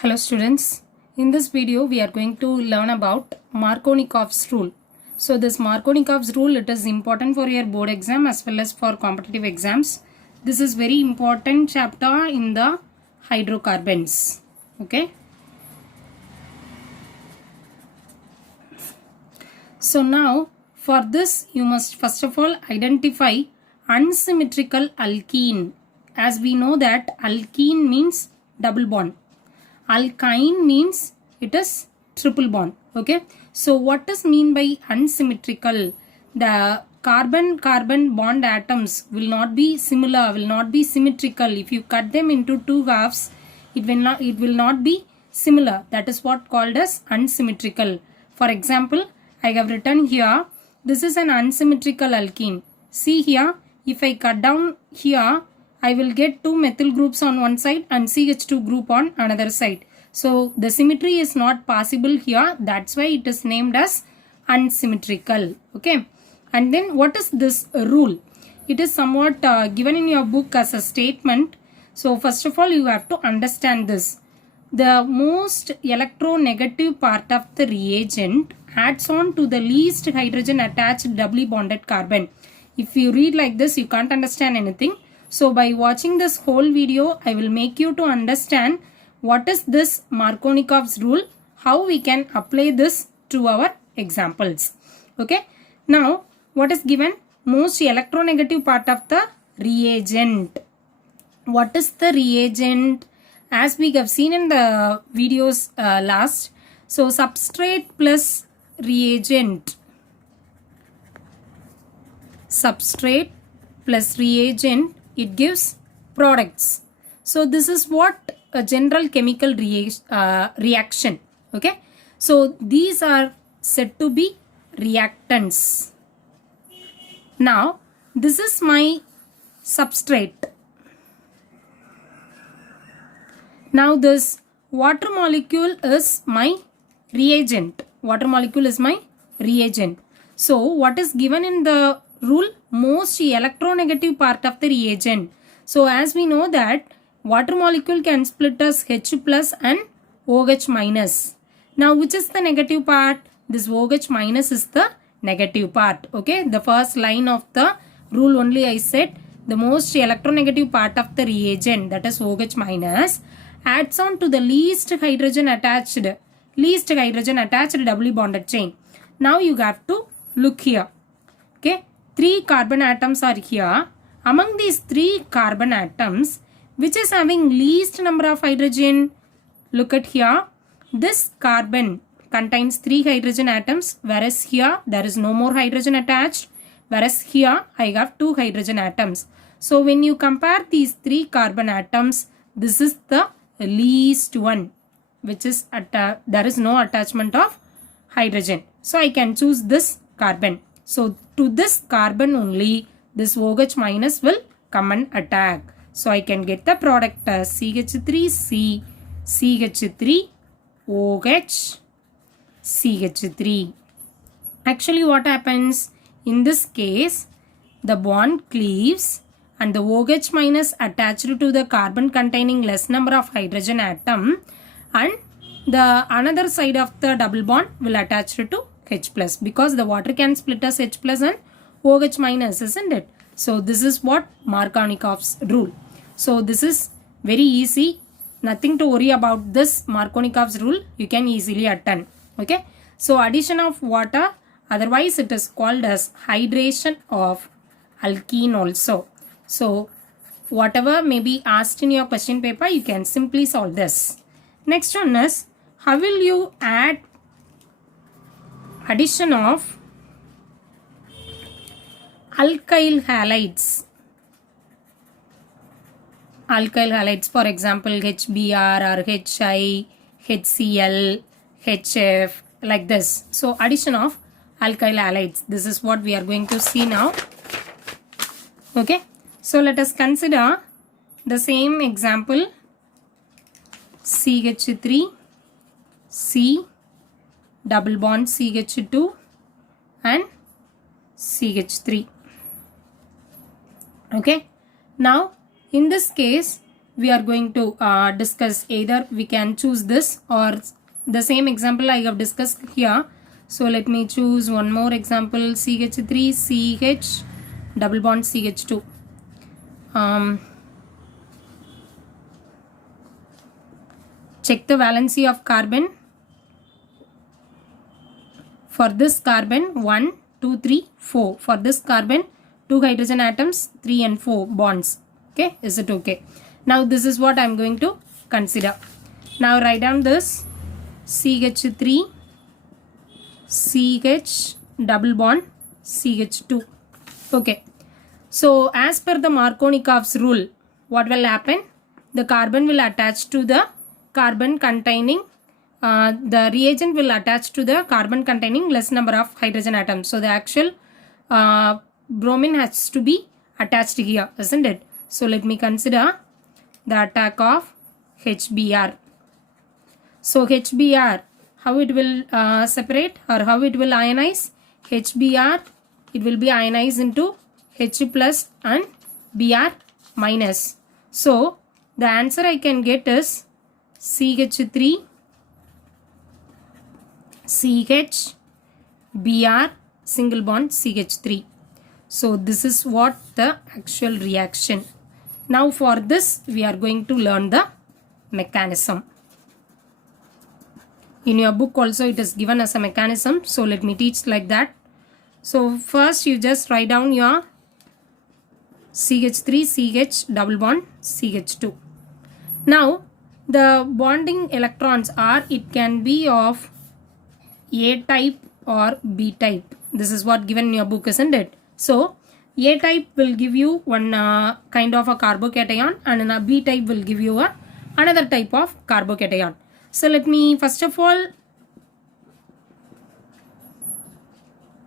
Hello students, in this video we are going to learn about Markovnikov's rule. So this Markovnikov's rule, it is important for your board exam as well as for competitive exams. This is very important chapter in the hydrocarbons. Okay. So now for this you must first of all identify unsymmetrical alkene. As we know that alkene means double bond. Alkyne means it is triple bond. Okay. So what is mean by unsymmetrical? The carbon bond atoms will not be similar, will not be symmetrical. If you cut them into two halves, it will not be similar. That is what called as unsymmetrical. For example, I have written here, this is an unsymmetrical alkene. See here, if I cut down here, I will get two methyl groups on one side and CH2 group on another side. So the symmetry is not possible here. That's why it is named as unsymmetrical. Okay. And then what is this rule? It is somewhat given in your book as a statement. So first of all, you have to understand this. The most electronegative part of the reagent adds on to the least hydrogen attached doubly bonded carbon. If you read like this, you can't understand anything. So by watching this whole video, I will make you to understand what is this Markovnikov's rule, how we can apply this to our examples. Okay. Now, what is given? Most electronegative part of the reagent. What is the reagent? As we have seen in the videos last. So, substrate plus reagent. Substrate plus reagent, it gives products. So this is what a general chemical reaction. Okay. So these are said to be reactants. Now this is my substrate. Now this water molecule is my reagent. Water molecule is my reagent. So what is given in the rule? Most electronegative part of the reagent. So as we know that water molecule can split as H plus and OH minus. Now which is the negative part? This OH minus is the negative part. Okay. The first line of the rule only I said the most electronegative part of the reagent, that is OH minus, adds on to the least hydrogen attached doubly bonded chain. Now you have to look here. Okay. 3 carbon atoms are here. Among these 3 carbon atoms, which is having least number of hydrogen? Look at here. This carbon contains 3 hydrogen atoms, whereas here there is no more hydrogen attached, whereas here I have 2 hydrogen atoms. So when you compare these 3 carbon atoms, this is the least one, which is there is no attachment of hydrogen. So I can choose this carbon. So to this carbon only, this OH minus will come and attack. So I can get the product as CH3C, CH3, OH, CH3. Actually what happens? In this case, the bond cleaves and the OH minus attached to the carbon containing less number of hydrogen atom, and the another side of the double bond will attach to H plus, because the water can split as H plus and OH minus, isn't it? So this is what Markovnikov's rule. So this is very easy. Nothing to worry about this Markovnikov's rule. You can easily attempt. Okay. So addition of water, otherwise it is called as hydration of alkene also. So whatever may be asked in your question paper, you can simply solve this. Next one is, how will you add addition of alkyl halides? Alkyl halides, for example, HBr or HI, HCl, HF, like this. So addition of alkyl halides. This is what we are going to see now. Okay. So let us consider the same example. CH3, C, double bond CH2 and CH3. Okay. Now in this case, we are going to discuss. Either we can choose this or the same example I have discussed here. So let me choose one more example. CH3 CH double bond CH2. Check the valency of carbon. For this carbon 1, 2, 3, 4. For this carbon 2 hydrogen atoms, 3 and 4 bonds. Okay, is it okay? Now this is what I am going to consider. Now write down this CH3 CH double bond CH2. Okay. So as per the Markovnikov's rule, what will happen? The carbon will attach to the carbon containing the reagent will attach to the carbon containing less number of hydrogen atoms. So the actual bromine has to be attached here, isn't it? So let me consider the attack of HBr. So HBr, how it will separate or how it will ionize? HBr, it will be ionized into H plus and Br minus. So the answer I can get is CH3 CH Br single bond CH3. So this is what the actual reaction. Now for this we are going to learn the mechanism. In your book also it is given as a mechanism. So let me teach like that. So first you just write down your CH3 CH double bond CH2. Now the bonding electrons are, it can be of A type or B type. This is what given in your book, isn't it? So A type will give you one kind of a carbocation, and a B type will give you another type of carbocation. So let me first of all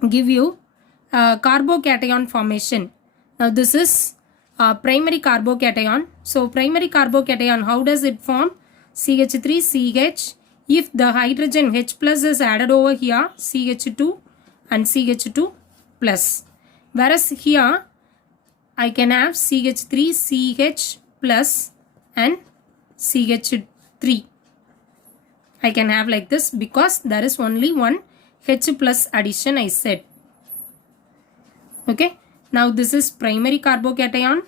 give you carbocation formation. Now this is primary carbocation. So primary carbocation, how does it form? CH3 CH. If the hydrogen H plus is added over here, CH2 and CH2 plus. Whereas here I can have CH3 CH plus and CH3. I can have like this because there is only one H plus addition I said. Okay. Now this is primary carbocation.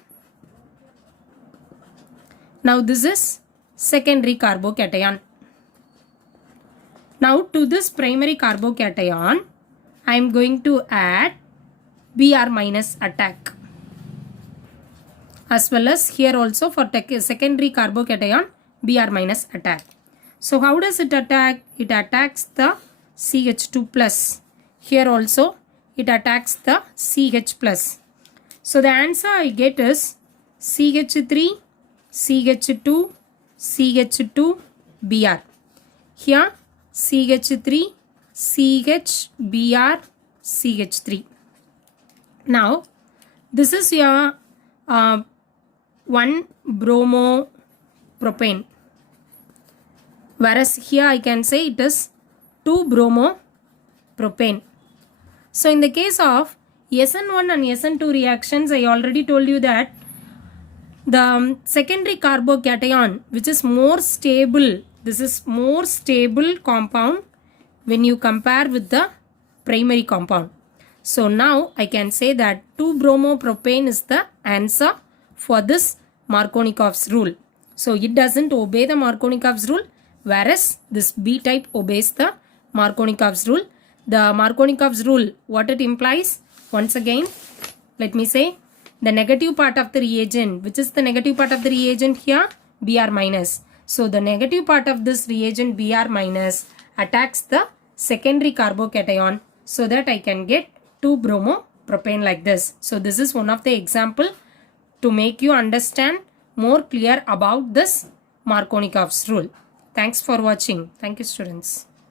Now this is secondary carbocation. Now to this primary carbocation, I am going to add Br minus attack. As well as here also for secondary carbocation, Br minus attack. So how does it attack? It attacks the CH2 plus. Here also it attacks the CH plus. So the answer I get is CH3, CH2, CH2, Br. Here CH3, CH, Br, CH3. Now this is your 1 bromopropane. Whereas here I can say it is 2 bromopropane. So in the case of SN1 and SN2 reactions, I already told you that the secondary carbocation, which is more stable, this is more stable compound when you compare with the primary compound. So now I can say that 2-bromopropane is the answer for this Markovnikov's rule. So it doesn't obey the Markovnikov's rule, whereas this B type obeys the Markovnikov's rule. The Markovnikov's rule, what it implies? Once again, let me say the negative part of the reagent. Which is the negative part of the reagent here? Br minus. So the negative part of this reagent Br minus attacks the secondary carbocation so that I can get 2-bromopropane like this. So this is one of the example to make you understand more clear about this Markovnikov's rule. Thanks for watching. Thank you, students.